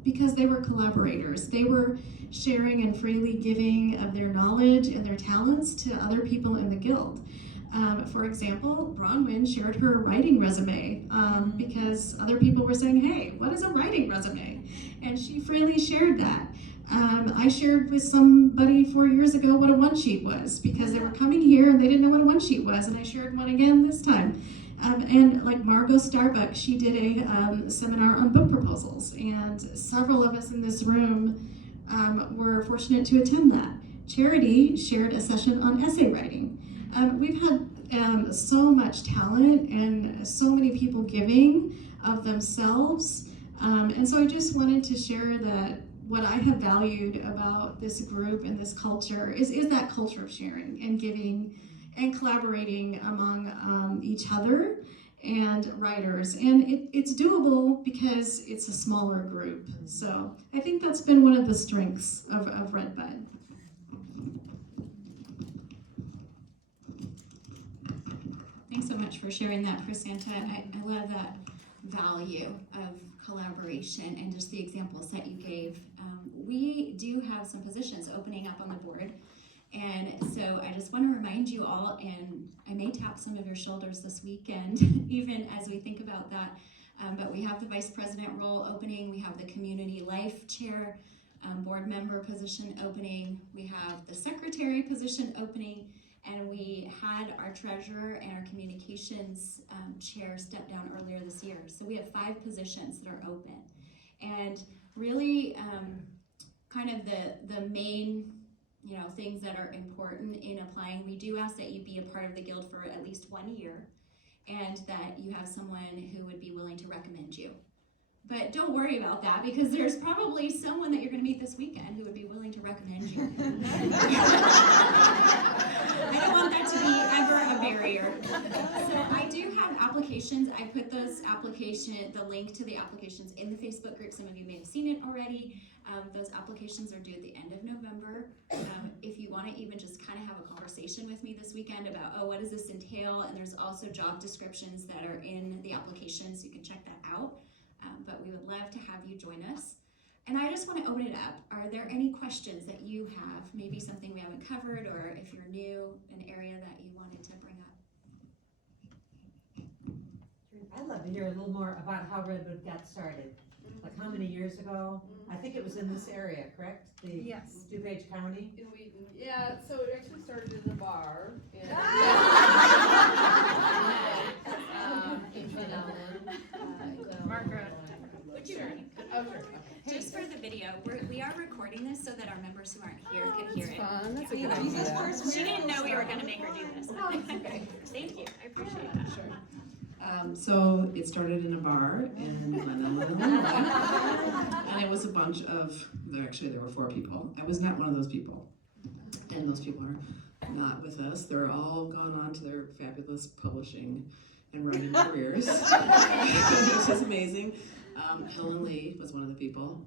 because they were collaborators. They were sharing and freely giving of their knowledge and their talents to other people in the guild. For example, Bronwyn shared her writing resume because other people were saying, hey, what is a writing resume? And she freely shared that. I shared with somebody 4 years ago what a one-sheet was because they were coming here and they didn't know what a one-sheet was, and I shared one again this time. And like Margot Starbuck, she did a seminar on book proposals, and several of us in this room were fortunate to attend that. Charity shared a session on essay writing. We've had so much talent and so many people giving of themselves. And so I just wanted to share that what I have valued about this group and this culture is that culture of sharing and giving and collaborating among each other and writers. And it's doable because it's a smaller group. So I think that's been one of the strengths of Redbud. Thanks so much for sharing that, Prisanta. I love that value of collaboration and just the examples that you gave. We do have some positions opening up on the board, and so I just want to remind you all, and I may tap some of your shoulders this weekend, even as we think about that, but we have the vice president role opening, we have the community life chair board member position opening, we have the secretary position opening, and we had our treasurer and our communications chair step down earlier this year. So we have 5 positions that are open. And really kind of the main things that are important in applying, we do ask that you be a part of the guild for at least 1 year and that you have someone who would be willing to recommend you. But don't worry about that because there's probably someone that you're going to meet this weekend who would be willing to recommend you. I don't want that to be ever a barrier. So I do have applications. I put the link to the applications in the Facebook group. Some of you may have seen it already. Those applications are due at the end of November. If you want to even just kind of have a conversation with me this weekend about, what does this entail? And there's also job descriptions that are in the applications. You can check that out. But we would love to have you join us. And I just want to open it up. Are there any questions that you have? Maybe something we haven't covered, or if you're new, an area that you wanted to bring up? I'd love to hear a little more about how Redbud got started. Like how many years ago? I think it was in this area, correct? Yes. DuPage County? Yeah, so it actually started in a bar in Margaret, would you? Oh, sure. Just for the video, we are recording this so that our members who aren't here can hear it. Fun. That's a good idea. She didn't know we were going to make her do this. Thank you. I appreciate that. Sure. So it started in a bar in London, and it was a bunch of, there were 4 people. I was not one of those people, and those people are not with us. They're all gone on to their fabulous publishing and writing careers, which is amazing. Helen Lee was one of the people.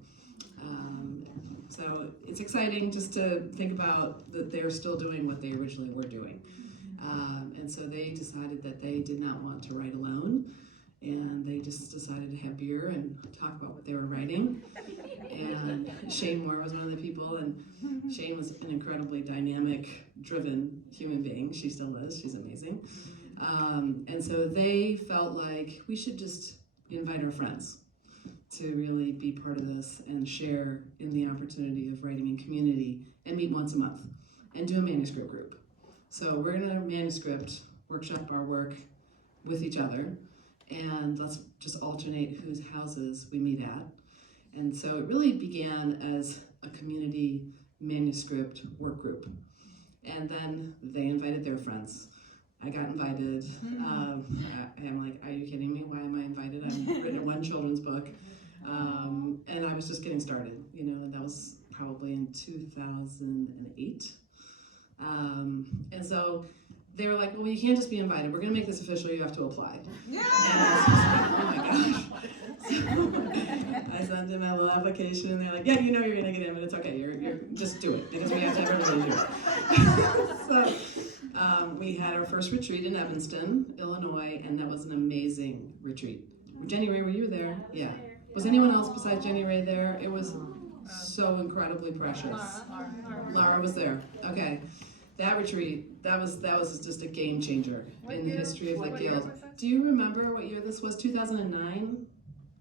So it's exciting just to think about that they're still doing what they originally were doing. And so they decided that they did not want to write alone, and they just decided to have beer and talk about what they were writing. And Shane Moore was one of the people, and Shane was an incredibly dynamic, driven human being. She still is. She's amazing. And so they felt like we should just invite our friends to really be part of this and share in the opportunity of writing in community and meet once a month and do a manuscript group. So we're going to manuscript, workshop our work with each other, and let's just alternate whose houses we meet at. And so it really began as a community manuscript work group. And then they invited their friends. I got invited. I'm like, are you kidding me? Why am I invited? I've written 1 children's book. And I was just getting started, and that was probably in 2008. And so they were like, well, you can't just be invited. We're going to make this official. You have to apply. And I was just like, oh my gosh. So I sent in my little application, and they're like, yeah, you know you're going to get in, but it's okay. You're just do it, because we have to have everybody do it. So we had our first retreat in Evanston, Illinois, and that was an amazing retreat. Jenny Ray, were you there? Yeah. Was anyone else besides Jenny Ray there? It was so incredibly precious. Lara was there. Okay. That retreat, that was just a game changer in the history of the Guild. Do you remember what year this was? 2009?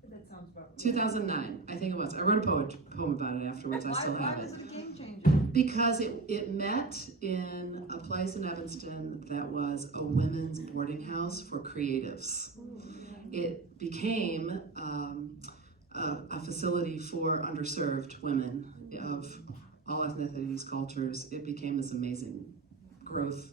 That sounds about 2009, I think it was. I wrote a poem about it afterwards. I still have Why it. was it a game changer? Because it met in a place in Evanston that was a women's boarding house for creatives. It became a facility for underserved women of all ethnicities, cultures. It became this amazing growth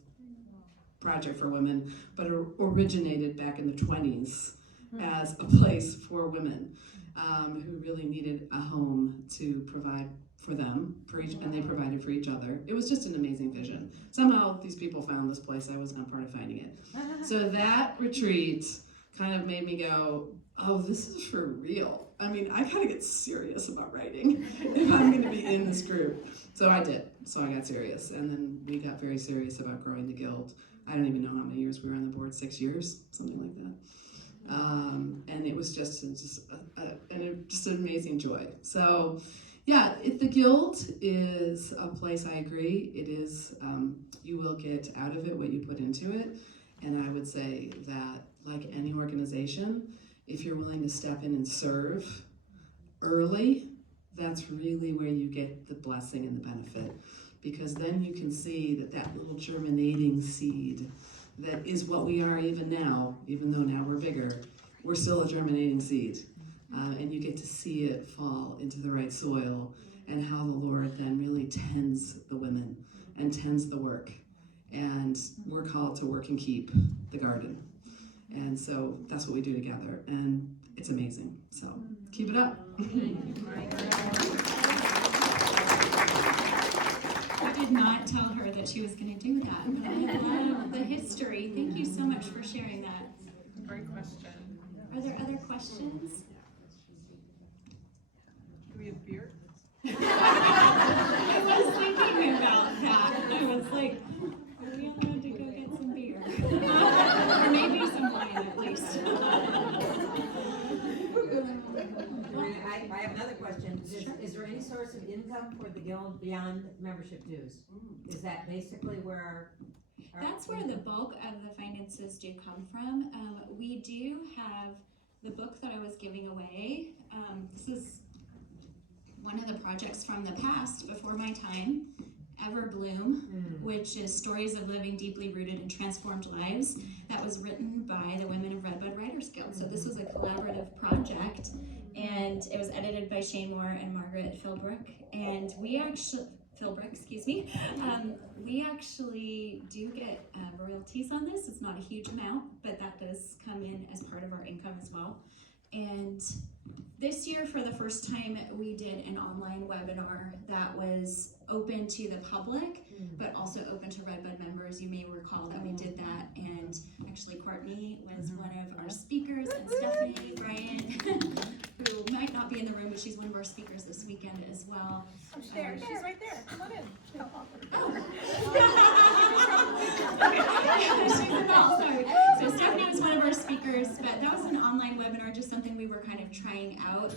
project for women, but it originated back in the 20s as a place for women who really needed a home to provide for them, and they provided for each other. It was just an amazing vision. Somehow these people found this place. I was not part of finding it. So that retreat kind of made me go, oh, this is for real. I mean, I gotta get serious about writing if I'm gonna be in this group. So I did. So I got serious, and then we got very serious about growing the Guild. I don't even know how many years we were on the board, 6 years, something like that. And it was just an amazing joy. So yeah, the Guild is a place, I agree, it is, you will get out of it what you put into it. And I would say that, like any organization, if you're willing to step in and serve early, that's really where you get the blessing and the benefit. Because then you can see that little germinating seed that is what we are even now, even though now we're bigger, we're still a germinating seed. And you get to see it fall into the right soil, and how the Lord then really tends the women and tends the work. And we're called to work and keep the garden. And so that's what we do together, and it's amazing. So keep it up. I did not tell her that she was going to do that, but I love the history. Thank you so much for sharing that. Great question. Are there other questions? Do we have beer? I was thinking about that. I was like, are we allowed to go get some beer? Or maybe some wine at least. I have another question. Is there any source of income for the Guild beyond membership dues? Is that basically where That's where the bulk of the finances do come from. We do have the book that I was giving away. This is one of the projects from the past, before my time, Everbloom, which is stories of living deeply rooted and transformed lives. That was written by the women of Redbud Writers Guild. So this was a collaborative project, and it was edited by Shane Moore and Margaret Philbrook. And we actually we actually do get royalties on this. It's not a huge amount, but that does come in as part of our income as well. And this year, for the first time, we did an online webinar that was open to the public, but also open to Redbud members. You may recall that we did that, and actually Courtney was one of our speakers, and Stephanie Bryant, who might not be in the room, but she's one of our speakers this weekend as well. Oh, she's right there. Come on in. She's involved, sorry. So Stephanie was one of our speakers, but that was an online webinar, just something we were kind of trying out.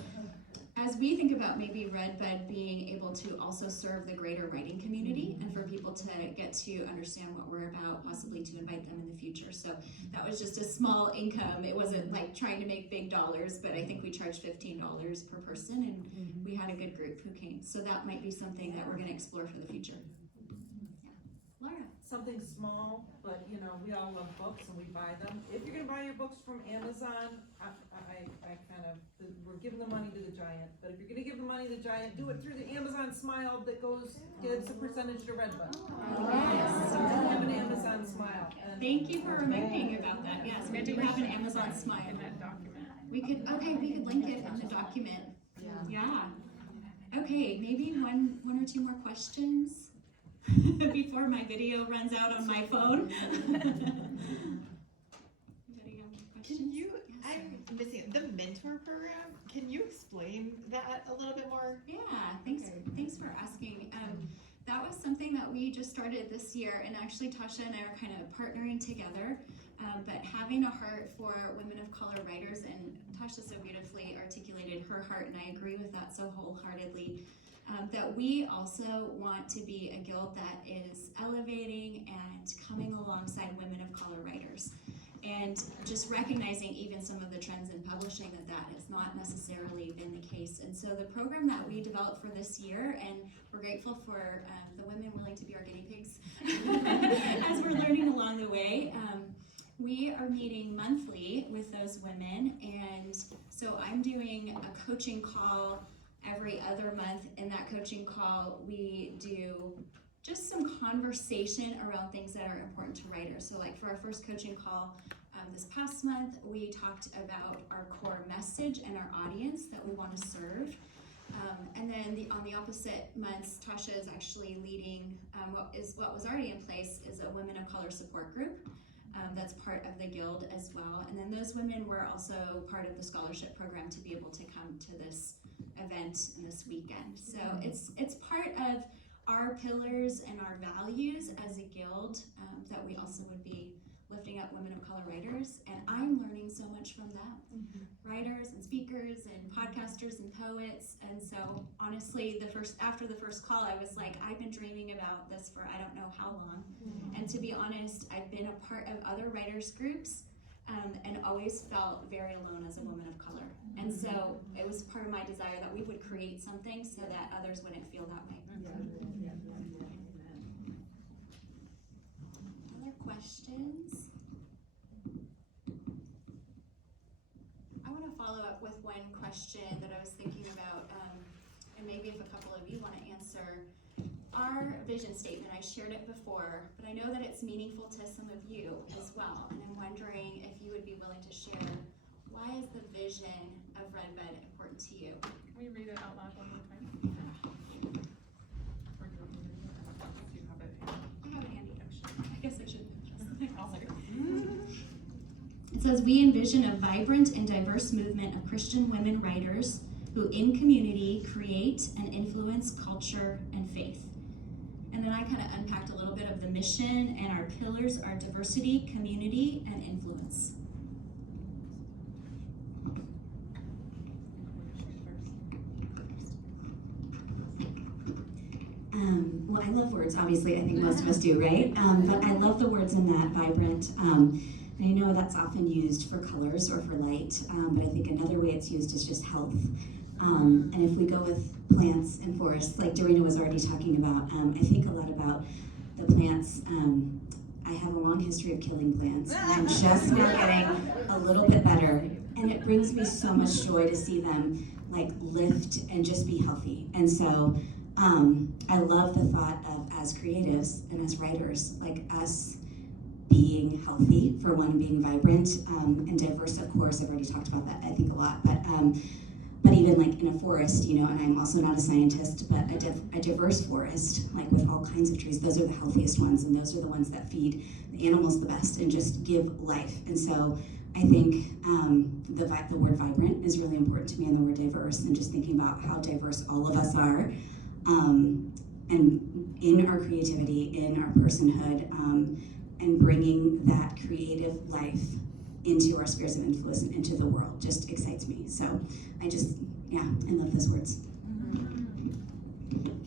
As we think about maybe Redbud being able to also serve the greater writing community, and for people to get to understand what we're about, possibly to invite them in the future. So that was just a small income. It wasn't like trying to make big dollars, but I think we charged $15 per person, and we had a good group who came. So that might be something that we're going to explore for the future. Laura. Something small, but you know, we all love books and we buy them. If you're gonna buy your books from Amazon, we're giving the money to the giant, but if you're gonna give the money to the giant, do it through the Amazon Smile that gives a percentage to Redbud. Yes. So we have an Amazon Smile. Thank you for reminding about that. Yes, we do have an Amazon Smile. In that document. We could link it in the document. Yeah. Okay, maybe one or two more questions. before my video runs out on my phone. Anybody have any questions? Can you, Yes, I'm missing it. The mentor program, can you explain that a little bit more? Yeah, thanks for asking. That was something that we just started this year, and actually Tasha and I are kind of partnering together, but having a heart for women of color writers, and Tasha so beautifully articulated her heart, and I agree with that so wholeheartedly, that we also want to be a guild that is elevating and coming alongside women of color writers. And just recognizing even some of the trends in publishing that has not necessarily been the case. And so the program that we developed for this year, and we're grateful for the women willing to be our guinea pigs as we're learning along the way. We are meeting monthly with those women, and so I'm doing a coaching call every other month. In that coaching call, we do just some conversation around things that are important to writers. So like for our first coaching call this past month, we talked about our core message and our audience that we want to serve. And then on the opposite months, Tasha is actually leading what was already in place is a women of color support group. That's part of the guild as well. And then those women were also part of the scholarship program to be able to come to this event this weekend. So it's part of our pillars and our values as a guild, that we also would be lifting up women of color writers, and I'm learning so much from them. Writers and speakers and podcasters and poets. And so honestly, after the first call, I was like, I've been dreaming about this for I don't know how long. And to be honest, I've been a part of other writers groups and always felt very alone as a woman of color. And so it was part of my desire that we would create something so that others wouldn't feel that way. Other questions? I want to follow up with one question that I was thinking about, and maybe if a couple of you want to answer. Our vision statement, I shared it before, but I know that it's meaningful to some of you as well, and I'm wondering if you would be willing to share, why is the vision of Redbud important to you? Can we read it out loud one more time? Or do you have it? I have it handy, actually. I guess I should. I'll take it. It says, we envision a vibrant and diverse movement of Christian women writers who in community create and influence culture and faith. And then I kind of unpacked a little bit of the mission, and our pillars are diversity, community, and influence. Well, I love words, obviously. I think most of us do, right? But I love the words in that, vibrant. I know that's often used for colors or for light, but I think another way it's used is just health. And if we go with plants and forests, like Darien was already talking about, I think a lot about the plants. I have a long history of killing plants, and I'm just now getting a little bit better. And it brings me so much joy to see them like lift and just be healthy. And so I love the thought of, as creatives and as writers, like us being healthy, for one, being vibrant and diverse. Of course, I've already talked about that, I think, a lot, but even like in a forest, you know, and I'm also not a scientist, but a diverse forest, like with all kinds of trees, those are the healthiest ones, and those are the ones that feed the animals the best and just give life. And so I think the word vibrant is really important to me, and the word diverse, and just thinking about how diverse all of us are, and in our creativity, in our personhood, and bringing that creative life into our spheres of influence and into the world just excites me. So I love those words.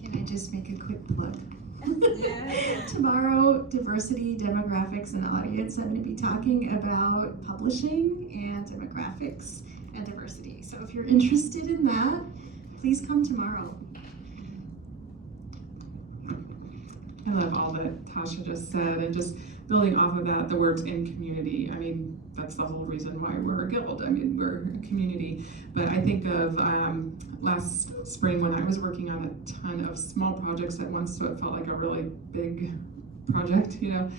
Can I just make a quick plug? Tomorrow, diversity, demographics, and audience, I'm going to be talking about publishing and demographics and diversity. So if you're interested in that, please come tomorrow. I love all that Tasha just said, and just building off of that, the words in community. I mean, that's the whole reason why we're a guild. I mean, we're a community. But I think of last spring when I was working on a ton of small projects at once, so it felt like a really big project, you know.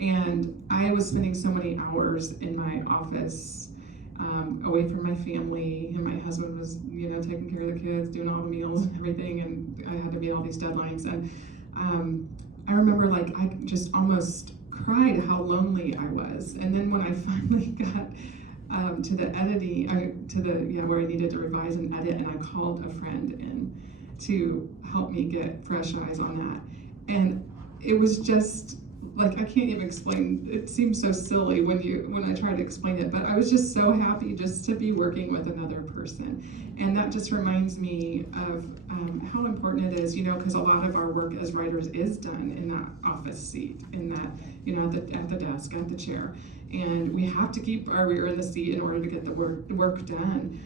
And I was spending so many hours in my office, away from my family, and my husband was, you know, taking care of the kids, doing all the meals and everything, and I had to meet all these deadlines. And I remember like I just almost cried how lonely I was. And then when I finally got to the editing, where I needed to revise and edit, and I called a friend in to help me get fresh eyes on that. And it was just like, I can't even explain, it seems so silly when I try to explain it, but I was just so happy just to be working with another person. And that just reminds me of how important it is, because a lot of our work as writers is done in that office seat, in that, at the desk, at the chair. And we have to keep our rear in the seat in order to get the work done.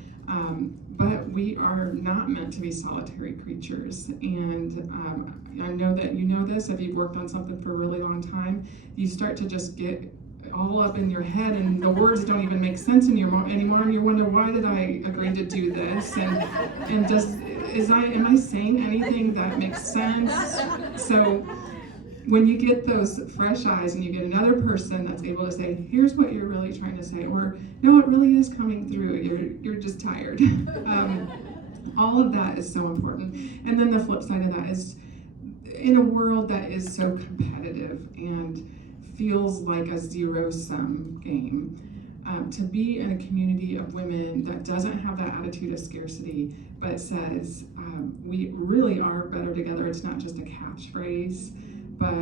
But we are not meant to be solitary creatures. And I know that you know this, if you've worked on something for a really long time, you start to just get all up in your head and the words don't even make sense anymore, and you wonder, why did I agree to do this? And am I saying anything that makes sense? So when you get those fresh eyes and you get another person that's able to say, here's what you're really trying to say, or no, it really is coming through, you're just tired. All of that is so important. And then the flip side of that is, in a world that is so competitive and feels like a zero-sum game, to be in a community of women that doesn't have that attitude of scarcity, but says, we really are better together. It's not just a catchphrase, but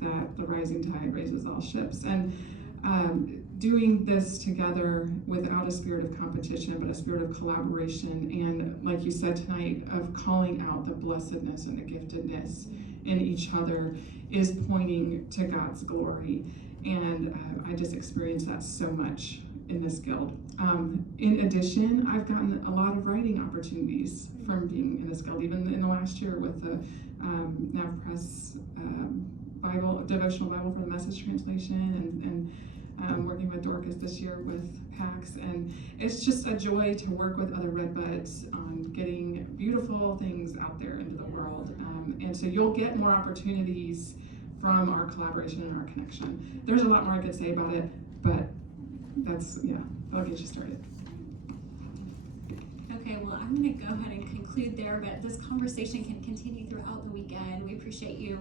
that the rising tide raises all ships. And doing this together without a spirit of competition, but a spirit of collaboration, and like you said tonight, of calling out the blessedness and the giftedness in each other, is pointing to God's glory. And I just experienced that so much in this guild. In addition, I've gotten a lot of writing opportunities from being in this guild, even in the last year with the Nav Press devotional Bible for the Message translation, and working with Dorcas this year with PAX. And it's just a joy to work with other Redbuds on getting beautiful things out there into the world. And so you'll get more opportunities from our collaboration and our connection. There's a lot more I could say about it, but that'll get you started. Okay, well, I'm going to go ahead and conclude there, but this conversation can continue throughout the weekend. We appreciate you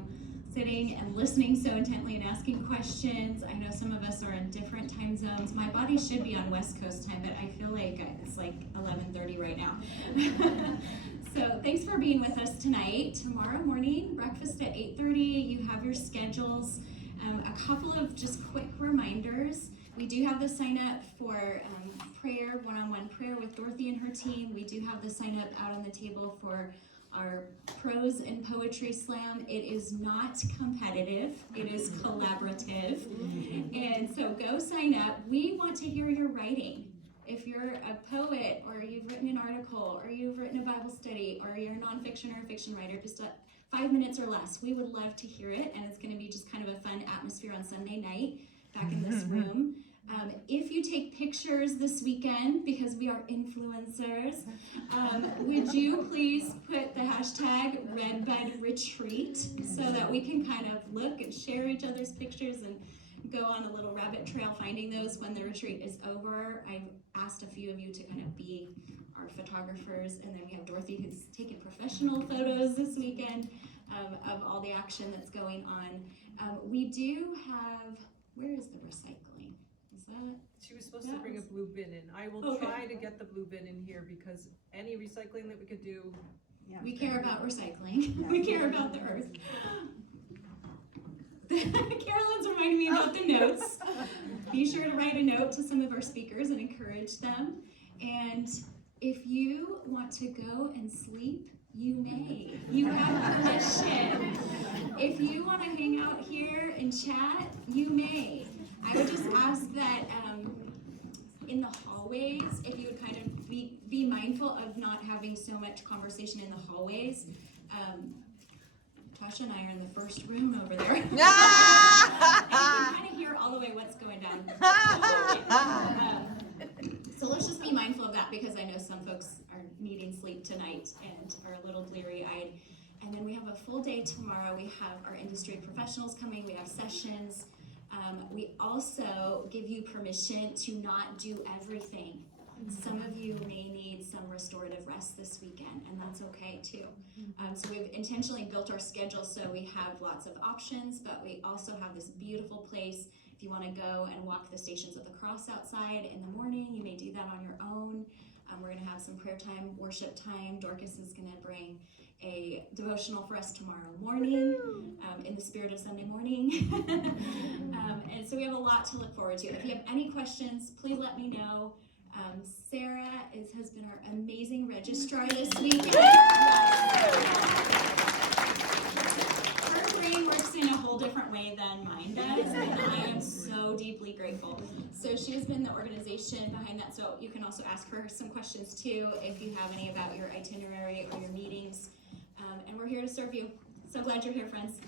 sitting and listening so intently and asking questions. I know some of us are in different time zones. My body should be on West Coast time, but I feel like it's like 11:30 right now. So thanks for being with us tonight. Tomorrow morning, breakfast at 8:30. You have your schedules. A couple of just quick reminders. We do have the sign up for prayer, one-on-one prayer with Dorothy and her team. We do have the sign up out on the table for our prose and poetry slam. It is not competitive, it is collaborative. And so go sign up. We want to hear your writing. If you're a poet, or you've written an article, or you've written a Bible study, or you're a nonfiction or a fiction writer, just 5 minutes or less, we would love to hear it. And it's going to be just kind of a fun atmosphere on Sunday night back in this room. If you take pictures this weekend, because we are influencers, would you please put the hashtag Redbud Retreat so that we can kind of look and share each other's pictures and go on a little rabbit trail finding those when the retreat is over. I've asked a few of you to kind of be our photographers, and then we have Dorothy, who's taken professional photos this weekend of all the action that's going on. We do have, where is the recycling? Is that? She was supposed to bring a blue bin in. I will try to get the blue bin in here, because any recycling that we could do. Yeah, we care about recycling. Yeah. We care about the earth. Carolyn's reminding me about the notes. Be sure to write a note to some of our speakers and encourage them. And if you want to go and sleep, you may. You have permission. If you want to hang out here and chat, you may. I would just ask that in the hallways, if you would kind of be mindful of not having so much conversation in the hallways. Tasha and I are in the first room over there. And you can kind of hear all the way what's going down. So let's just be mindful of that, because I know some folks are needing sleep tonight and are a little bleary-eyed. And then we have a full day tomorrow. We have our industry professionals coming. We have sessions. We also give you permission to not do everything. Some of you may need some restorative rest this weekend, and that's okay too. So we've intentionally built our schedule so we have lots of options, but we also have this beautiful place. If you want to go and walk the Stations of the Cross outside in the morning, you may do that on your own. We're going to have some prayer time, worship time. Dorcas is going to bring a devotional for us tomorrow morning, in the spirit of Sunday morning. And so we have a lot to look forward to. If you have any questions, please let me know. Sarah has been our amazing registrar this weekend. Her brain works in a whole different way than mine does, and I am so deeply grateful. So she has been the organization behind that, so you can also ask her some questions too if you have any about your itinerary or your meetings. And we're here to serve you. So glad you're here, friends.